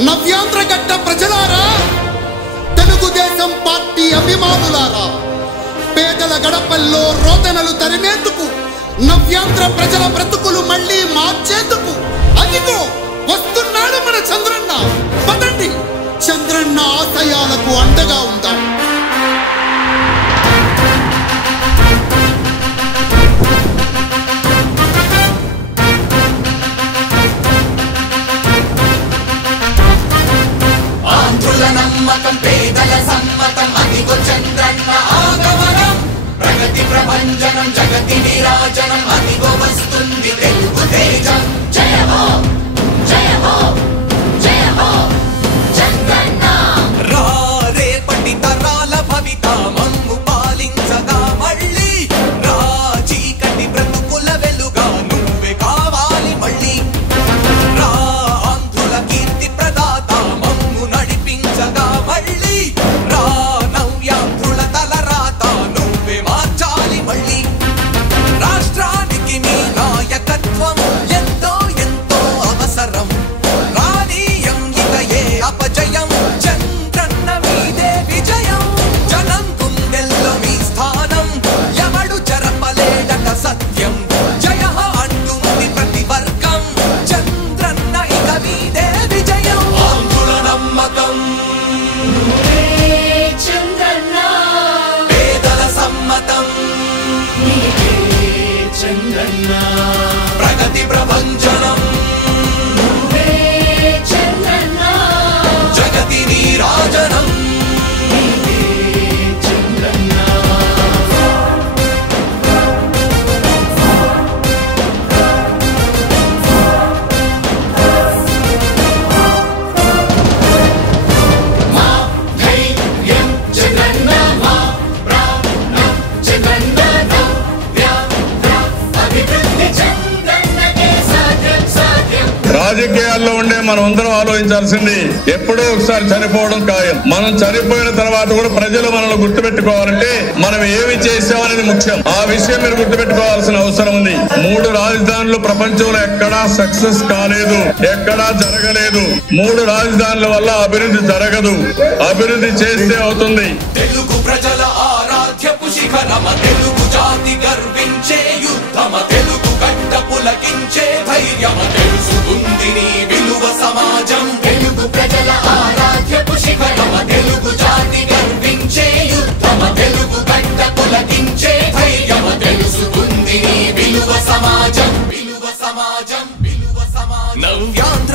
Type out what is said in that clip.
నవ్యాంధ్రగడ్డ ప్రజలారా, తెలుగుదేశం పార్టీ అభిమానులారా, పేదల గడపల్లో రోదనలు తరిమేందుకు, నవ్యాంధ్ర ప్రజల బ్రతుకులు మళ్ళీ మార్చేందుకు అదిగో వస్తున్నాడు మన చంద్రన్న. పదండి, చంద్రన్న ఆశయాలకు అండగా ఉందాం. ఆంధ్రుల నమ్మకం, పేదల సమ్మతం, అదిగో చంద్రన్న ఆగమనం. ప్రగతి ప్రభంజనం, జగతి నీరాజనం, అదిగో వస్తుంది తెలుగు తేజం. జయ హో, జయ హో, జయ హో చంద్రన్న. రా రేపటి తరాల భవిత మమ్ము పాలించగా మళ్ళీ, రా చీకటి బ్రతుకుల వెలుగా నువ్వే కావాలి మళ్ళీ. రా ఆంధ్రుల కీర్తి ప్రదాత మమ్ము నడిపించగా మళ్ళీ, రా నవ్యాంధ్రుల తలరాత నువ్వే మార్చాలి మళ్ళీ. రాష్ట్రానికి నీ నాయకత్వం ఎంతో ఎంతో అవసరం. రానీయం ఇక ఏ అపజయం, చంద్రన్న మీదే విజయం. జనం గుండెల్లో మీ స్థానం, ఎవడు జరపలేడట సత్యం. జయ అంటుంది ప్రతి వర్గం, చంద్రన్న ఇక మీదే విజయం. ఆంధ్రుల నమ్మకం చంద్రన్న, పేదల సమ్మతం చంద్రన్న, ప్రగతి ప్రభంజనం చంద్రన్న, జగతి నీరాజనం చంద్రన్న. మా ధైర్యం చంద్రన్న, మా ప్రాణం చంద్రన్న, అభివృద్ధి చంద్రన్నకే సాధ్యం సాధ్యం. రాజకీయాల్లో ఉండే మనం అందరం ఆలోచించాల్సింది, ఎప్పుడో ఒకసారి చనిపోవడం ఖాయం. మనం చనిపోయిన తర్వాత కూడా ప్రజలు మనల్ని గుర్తుపెట్టుకోవాలంటే మనం ఏమి చేసామనేది ముఖ్యం. ఆ విషయం మీరు గుర్తుపెట్టుకోవాల్సిన అవసరం ఉంది. 3 రాజధానులు ప్రపంచంలో ఎక్కడా సక్సెస్ కాలేదు, ఎక్కడా జరగలేదు. 3 రాజధానుల వల్ల అభివృద్ధి జరగదు, అభివృద్ధి చేస్తే అవుతుంది. తెలుగు ప్రజల ఆరాధ్యపు శిఖరమ, తెలుగు జాతి గర్వించే యుద్ధమ, తెలుగు గడ్డ పులకించే ధైర్యమ, తెలుసుకుంది నీ విలువ సమాజం. తెలుగు ప్రజల ఆరాధ్యపు శిఖరమ, తెలుగు జాతి గర్వించే యుద్ధమ, తెలుగు గడ్డ పులకించే ధైర్యమ, తెలుసుకుంది నీ విలువ సమాజం. విలువ సమాజం, విలువ సమాజం. నవ్యాంధ్ర